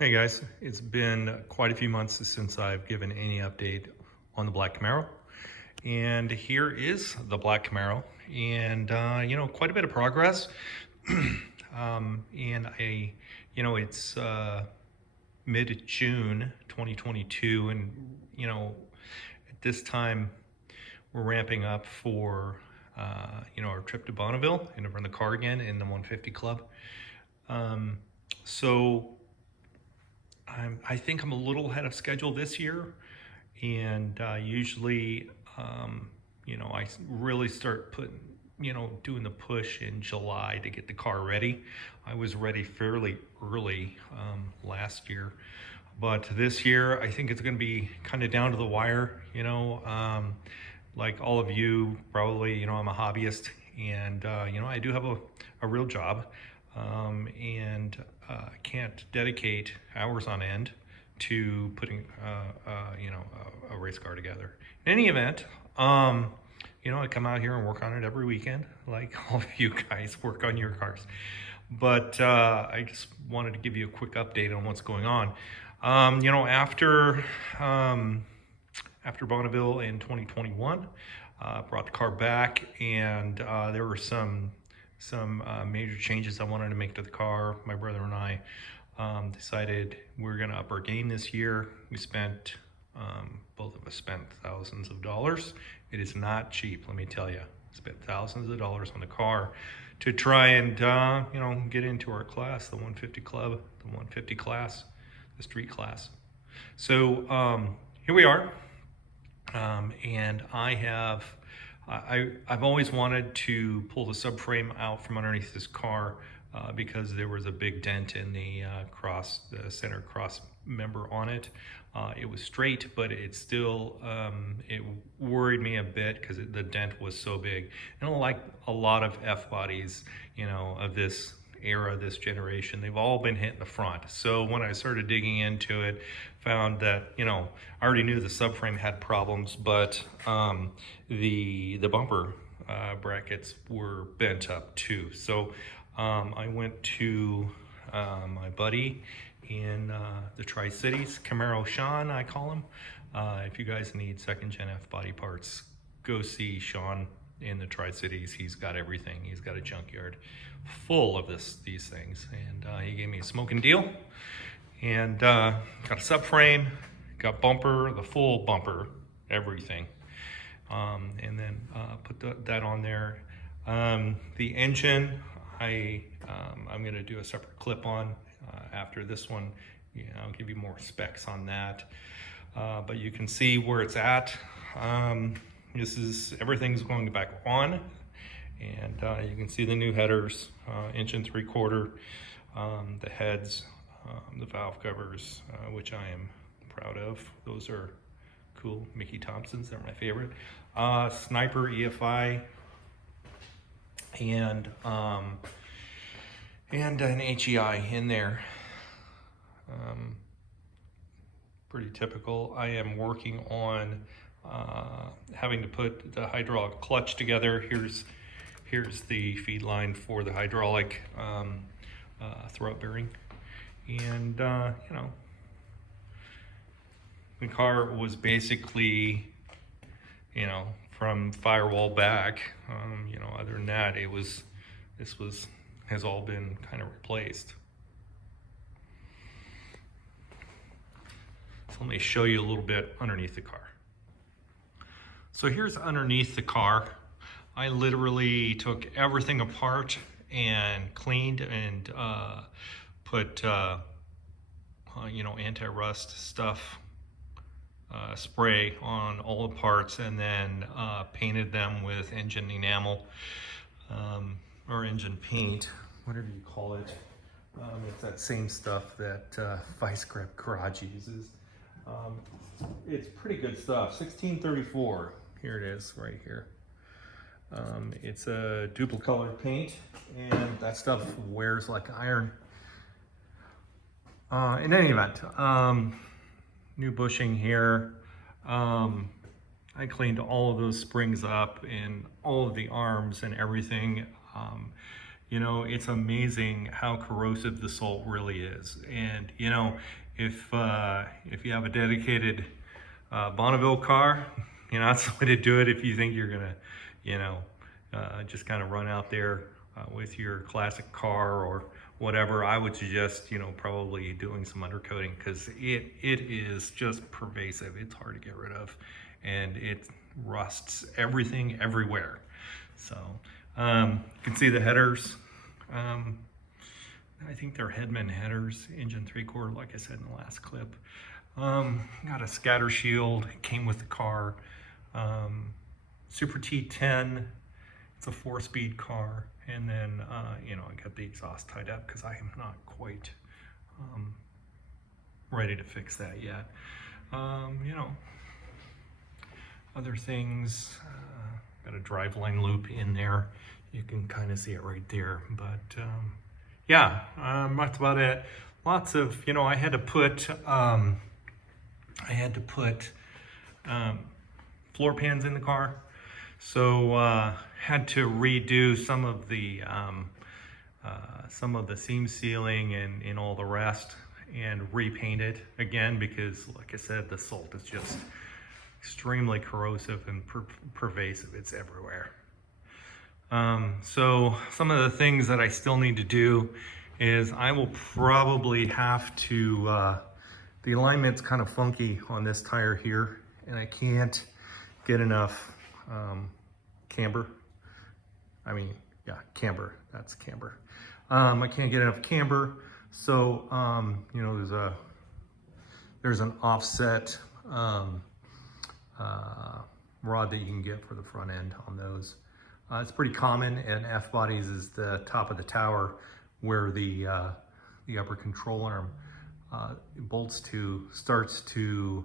Hey guys, it's been quite a few months since I've given any update on the Black Camaro. And here is the Black Camaro. And, quite a bit of progress. It's mid-June 2022. And, at this time, we're ramping up for, our trip to Bonneville and to run the car again in the 150 Club. So I think I'm a little ahead of schedule this year, and usually, I really start doing the push in July to get the car ready. I was ready fairly early last year, but this year I think it's going to be kind of down to the wire. Like all of you, probably, I'm a hobbyist, and I do have a real job, and can't dedicate hours on end to putting a race car together. In any event, I come out here and work on it every weekend, like all of you guys work on your cars. But I just wanted to give you a quick update on what's going on. After Bonneville in 2021, brought the car back, and there were some major changes I wanted to make to the car. My brother and I decided we're going to up our game this year. Both of us spent thousands of dollars. It is not cheap, let me tell you. Spent thousands of dollars on the car to try and get into our class, the 150 Club, the 150 class, the street class. So here we are. And I've always wanted to pull the subframe out from underneath this car because there was a big dent in the center cross member on it. It was straight, but it still it worried me a bit because the dent was so big. And like a lot of F bodies, of this era, this generation, they've all been hit in the front. So when I started digging into it, found that I already knew the subframe had problems, but the bumper brackets were bent up too. So I went to my buddy in the Tri-Cities, Camaro Sean, I call him. If you guys need second gen F body parts, go see Sean in the Tri-Cities. He's got everything. He's got a junkyard full of these things, and he gave me a smoking deal, and got a subframe, got bumper, the full bumper, everything, and then put that on there. The engine, I'm going to do a separate clip on after this one. I'll give you more specs on that, but you can see where it's at. Everything's going back on, and you can see the new headers, 1 3/4, the heads, the valve covers, which I am proud of. Those are cool. Mickey Thompsons, they're my favorite. Sniper EFI, and an HEI in there. Pretty typical. I am working on having to put the hydraulic clutch together. Here's the feed line for the hydraulic throat bearing, and the car was basically from firewall back. Other than that, has all been kind of replaced. So let me show you a little bit underneath the car. So here's underneath the car. I literally took everything apart and cleaned and put anti-rust stuff, spray on all the parts, and then painted them with engine enamel, or engine paint, whatever you call it. It's that same stuff that Vice Grip Garage uses. It's pretty good stuff. 1634, here it is right here. It's a duple-color paint, and that stuff wears like iron. In any event, new bushing here. I cleaned all of those springs up and all of the arms and everything. you know, it's amazing how corrosive the salt really is. And, you know, if you have a dedicated Bonneville car, you know, that's the way to do it. If you think you're gonna, you know, just kind of run out there with your classic car or whatever, I would suggest, you know, probably doing some undercoating, because it is just pervasive. It's hard to get rid of, and it rusts everything everywhere. So you can see the headers. I think they're Headman headers, engine 3-quarter, like I said in the last clip. Got a scatter shield, came with the car. Super T10, it's a 4-speed car. And then, you know, I got the exhaust tied up because I am not quite ready to fix that yet. You know, other things, got a driveline loop in there. You can kind of see it right there, but yeah, that's about it. Lots of, you know, I had to put floor pans in the car, so had to redo some of the seam sealing and all the rest, and repaint it again, because like I said, the salt is just extremely corrosive and pervasive. It's everywhere. So some of the things that I still need to do is I will probably have to, the alignment's kind of funky on this tire here, and I can't get enough camber. I mean, yeah, camber, that's camber. I can't get enough camber, so you know, there's an offset rod that you can get for the front end on those. It's pretty common in F-bodies, is the top of the tower where the upper control arm bolts to, starts to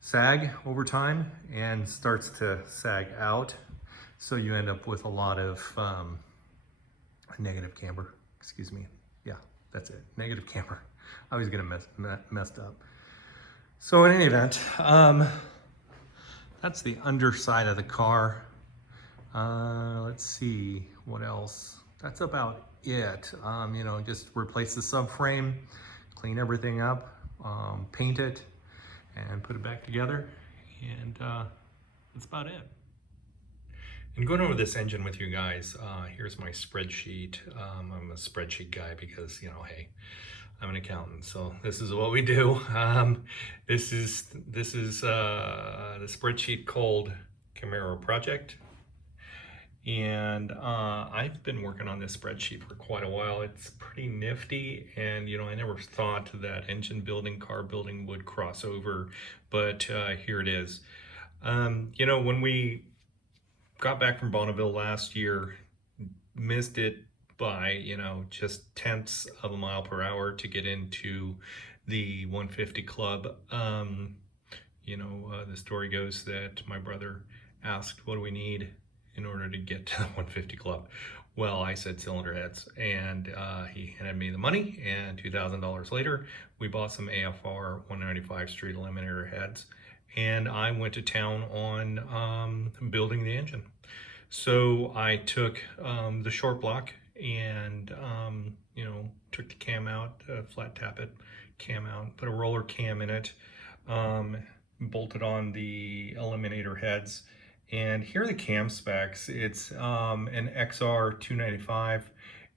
sag over time and starts to sag out. So you end up with a lot of negative camber, excuse me. Yeah, that's it, negative camber. I was gonna messed up. So in any event, that's the underside of the car. Let's see what else. That's about it. You know, just replace the subframe, clean everything up, paint it, and put it back together, and that's about it. And going over this engine with you guys, here's my spreadsheet. I'm a spreadsheet guy because, you know, hey, I'm an accountant, so this is what we do. This is the spreadsheet called Camaro Project. And I've been working on this spreadsheet for quite a while. It's pretty nifty, and you know, I never thought that engine building, car building would cross over, but here it is. You know, when we got back from Bonneville last year, missed it by, you know, just tenths of a mile per hour to get into the 150 club. You know, the story goes that my brother asked, what do we need in order to get to the 150 club? Well, I said cylinder heads, and he handed me the money, and $2,000 later, we bought some AFR 195 street eliminator heads, and I went to town on building the engine. So I took the short block and, you know, took the cam out, flat tap it, cam out, put a roller cam in it, bolted on the eliminator heads. And here are the cam specs. It's an XR 295,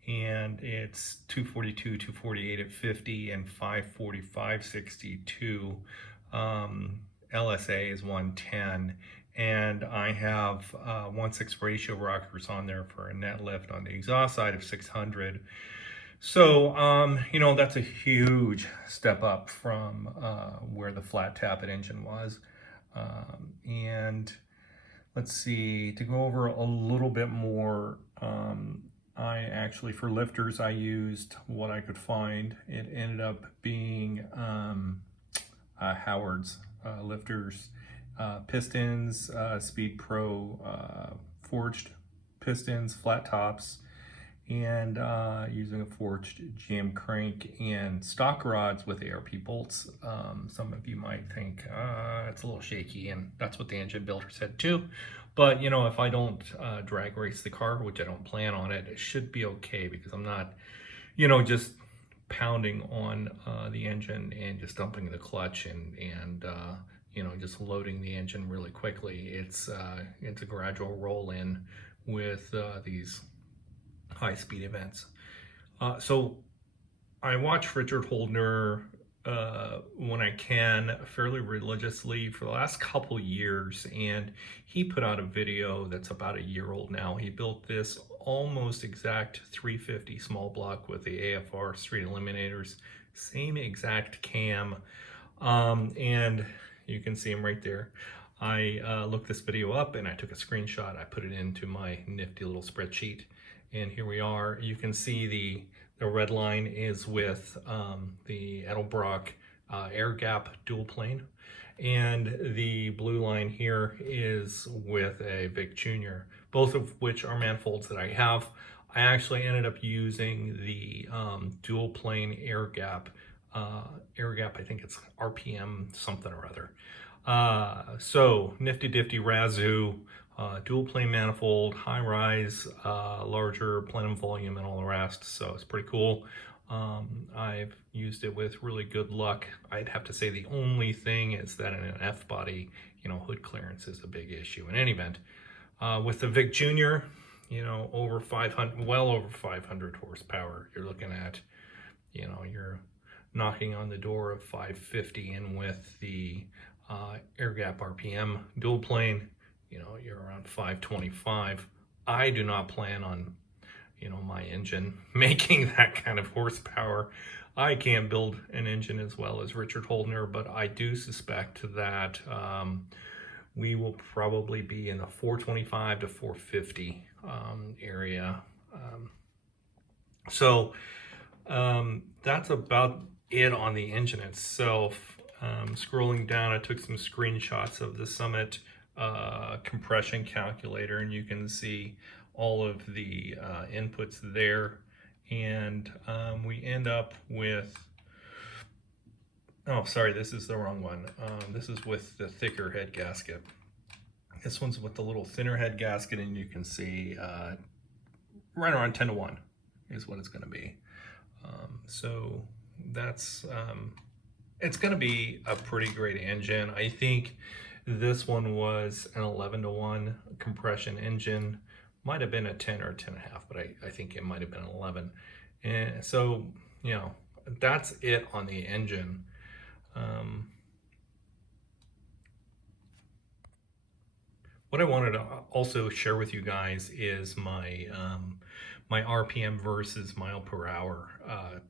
and it's 242, 248 at 50, and 545, 62. LSA is 110. And I have 1/6 ratio rockers on there for a net lift on the exhaust side of 600. So, you know, that's a huge step up from where the flat tappet engine was. And let's see, to go over a little bit more, I actually, for lifters, I used what I could find. It ended up being Howard's lifters, pistons, Speed Pro forged pistons, flat tops, and using a forged jam crank and stock rods with ARP bolts. Some of you might think it's a little shaky, and that's what the engine builder said too. But, you know, if I don't drag race the car, which I don't plan on it, it should be okay because I'm not, you know, just pounding on the engine and just dumping the clutch and you know, just loading the engine really quickly. It's a gradual roll in with these high-speed events. So I watch Richard Holdner when I can fairly religiously for the last couple years, and he put out a video that's about a year old now. He built this almost exact 350 small block with the AFR street eliminators, same exact cam, and you can see him right there. I looked this video up and I took a screenshot. I put it into my nifty little spreadsheet, and here we are. You can see the red line is with the Edelbrock air gap dual plane, and the blue line here is with a Vic Jr., both of which are manifolds that I have. I actually ended up using the dual plane air gap, I think it's RPM something or other. So nifty difty Razoo, dual plane manifold, high rise, larger plenum volume and all the rest. So it's pretty cool. I've used it with really good luck. I'd have to say the only thing is that in an F body, you know, hood clearance is a big issue in any event. With the Vic Jr., you know, over 500, well over 500 horsepower, you're looking at, you know, you're knocking on the door of 550, and with the air gap RPM dual plane, you know, you're around 525. I do not plan on, you know, my engine making that kind of horsepower. I can't build an engine as well as Richard Holdner, but I do suspect that we will probably be in the 425 to 450 area. So that's about it on the engine itself. Scrolling down, I took some screenshots of the Summit compression calculator, and you can see all of the inputs there. And we end up with, oh, sorry, this is the wrong one. This is with the thicker head gasket. This one's with the little thinner head gasket, and you can see right around 10 to 1 is what it's going to be. So that's it's going to be a pretty great engine. I think this one was an 11 to 1 compression engine. Might have been a 10 or a 10 and a half, but I think it might have been an 11. And so, you know, that's it on the engine. What I wanted to also share with you guys is my my RPM versus mile per hour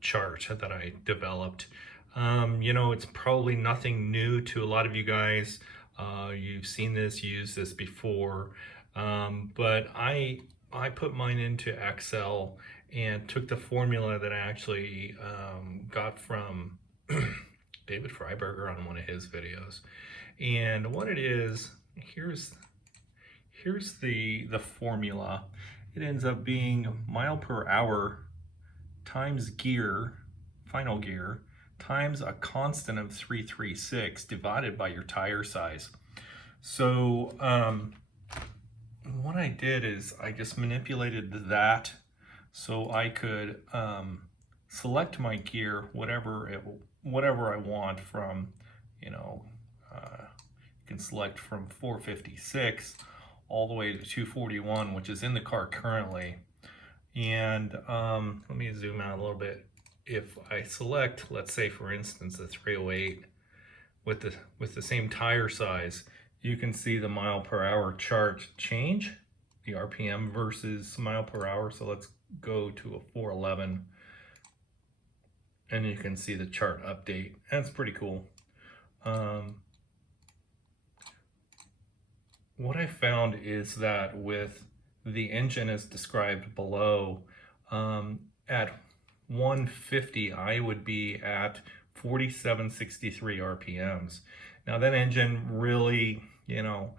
chart that I developed. You know, it's probably nothing new to a lot of you guys. You've seen this, used this before, but I put mine into Excel and took the formula that I actually got from David Freiberger on one of his videos. And what it is, here's the formula. It ends up being mile per hour times gear, final gear, times a constant of 336 divided by your tire size. So what I did is I just manipulated that so I could select my gear, whatever I want from, you know, you can select from 456 all the way to 241, which is in the car currently. And let me zoom out a little bit. If I select, let's say for instance, the 308 with the same tire size, you can see the mile per hour chart change, the RPM versus mile per hour. So let's go to a 411, and you can see the chart update. That's pretty cool. What I found is that with the engine as described below, at 150, I would be at 4763 RPMs. Now that engine really, you know,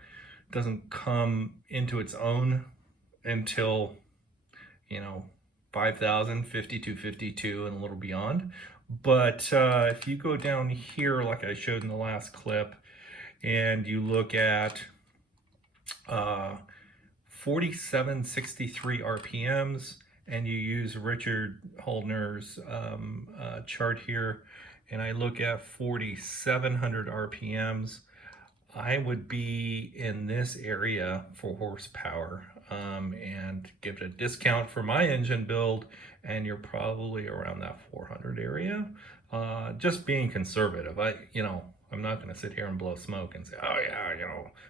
doesn't come into its own until, you know, 5,000, 52, 52, and a little beyond. But if you go down here, like I showed in the last clip, and you look at 4763 RPMs, and you use Richard Holdner's chart here, and I look at 4700 RPMs, I would be in this area for horsepower, and give it a discount for my engine build, and you're probably around that 400 area. Just being conservative. I'm not going to sit here and blow smoke and say, oh yeah,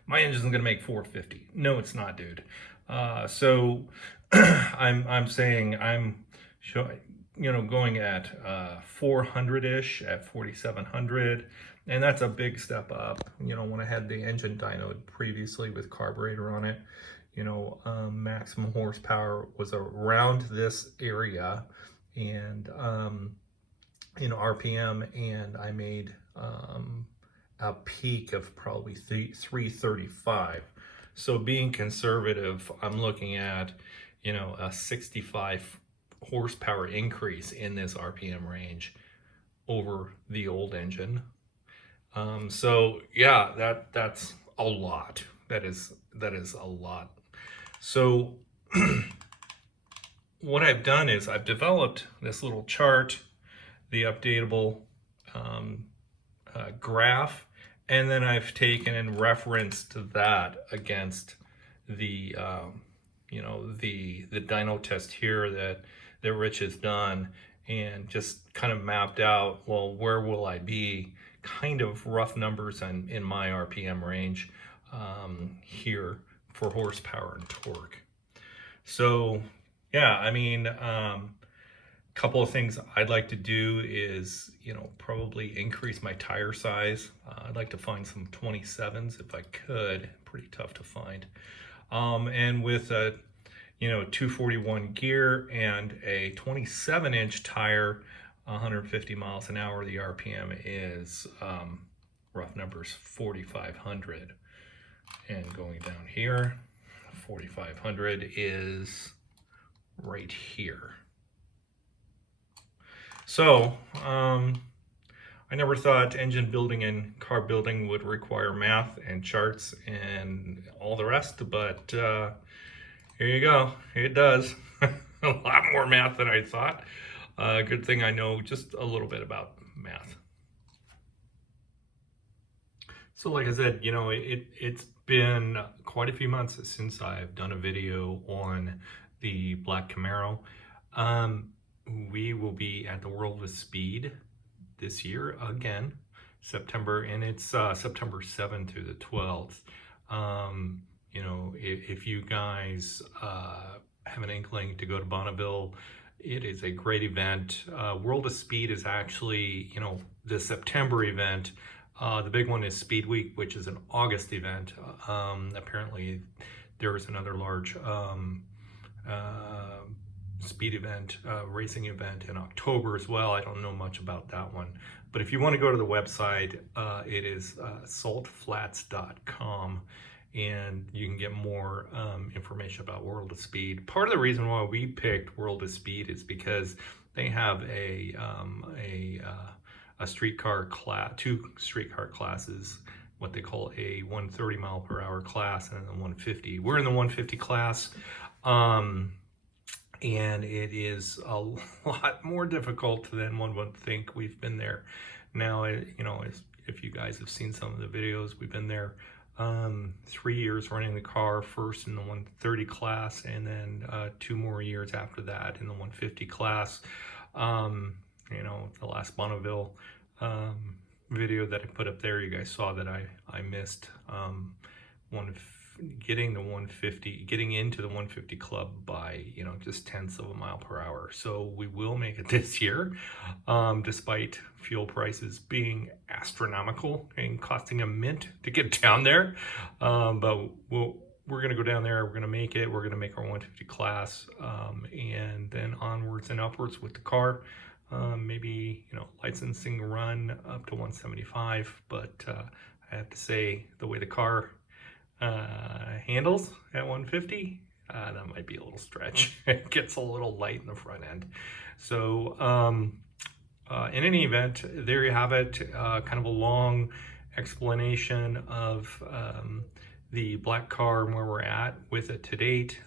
my engine's going to make 450. No, it's not, dude. So I'm saying going at 400-ish at 4700, and that's a big step up. When I had the engine dynoed previously with carburetor on it, maximum horsepower was around this area, and RPM, and I made a peak of probably 335. So being conservative, I'm looking at a 65 horsepower increase in this RPM range over the old engine. So yeah, that's a lot. That is a lot. So what I've done is I've developed this little chart, the updatable graph, and then I've taken and referenced that against the the dyno test here that Rich has done, and just kind of mapped out, well, where will I be, kind of rough numbers in my RPM range here for horsepower and torque. So yeah, I mean, couple of things I'd like to do is, probably increase my tire size. I'd like to find some 27s if I could. Pretty tough to find. And with a, 241 gear and a 27-inch tire, 150 miles an hour, the RPM is, rough numbers, 4,500. And going down here, 4,500 is right here. So, I never thought engine building and car building would require math and charts and all the rest, but here you go. It does. A lot more math than I thought. Good thing I know just a little bit about math. So like I said, it's been quite a few months since I've done a video on the black Camaro. We will be at the World of Speed this year again, September, and it's September 7th through the 12th. If you guys have an inkling to go to Bonneville, it is a great event. World of Speed is actually, the September event. The big one is Speed Week, which is an August event. Apparently, there is another large speed event, racing event in October as well. I don't know much about that one, but if you want to go to the website, it is saltflats.com, and you can get more information about World of Speed. Part of the reason why we picked World of Speed is because they have a streetcar class, two streetcar classes, what they call a 130 mile per hour class and a 150. We're in the 150 class. And it is a lot more difficult than one would think. We've been there now, if you guys have seen some of the videos, we've been there 3 years running the car, first in the 130 class, and then 2 more years after that in the 150 class. The last Bonneville video that I put up there, you guys saw that I missed getting into the 150 club by just tenths of a mile per hour. So we will make it this year, despite fuel prices being astronomical and costing a mint to get down there. But we're going to go down there, we're going to make it, we're going to make our 150 class, and then onwards and upwards with the car. Maybe licensing run up to 175, but I have to say, the way the car handles at 150, that might be a little stretch. It gets a little light in the front end. So in any event, there you have it, kind of a long explanation of the black car and where we're at with it to date.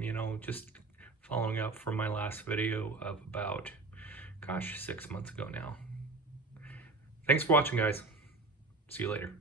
You know, just following up from my last video of about, gosh, 6 months ago now. Thanks for watching, guys. See you later.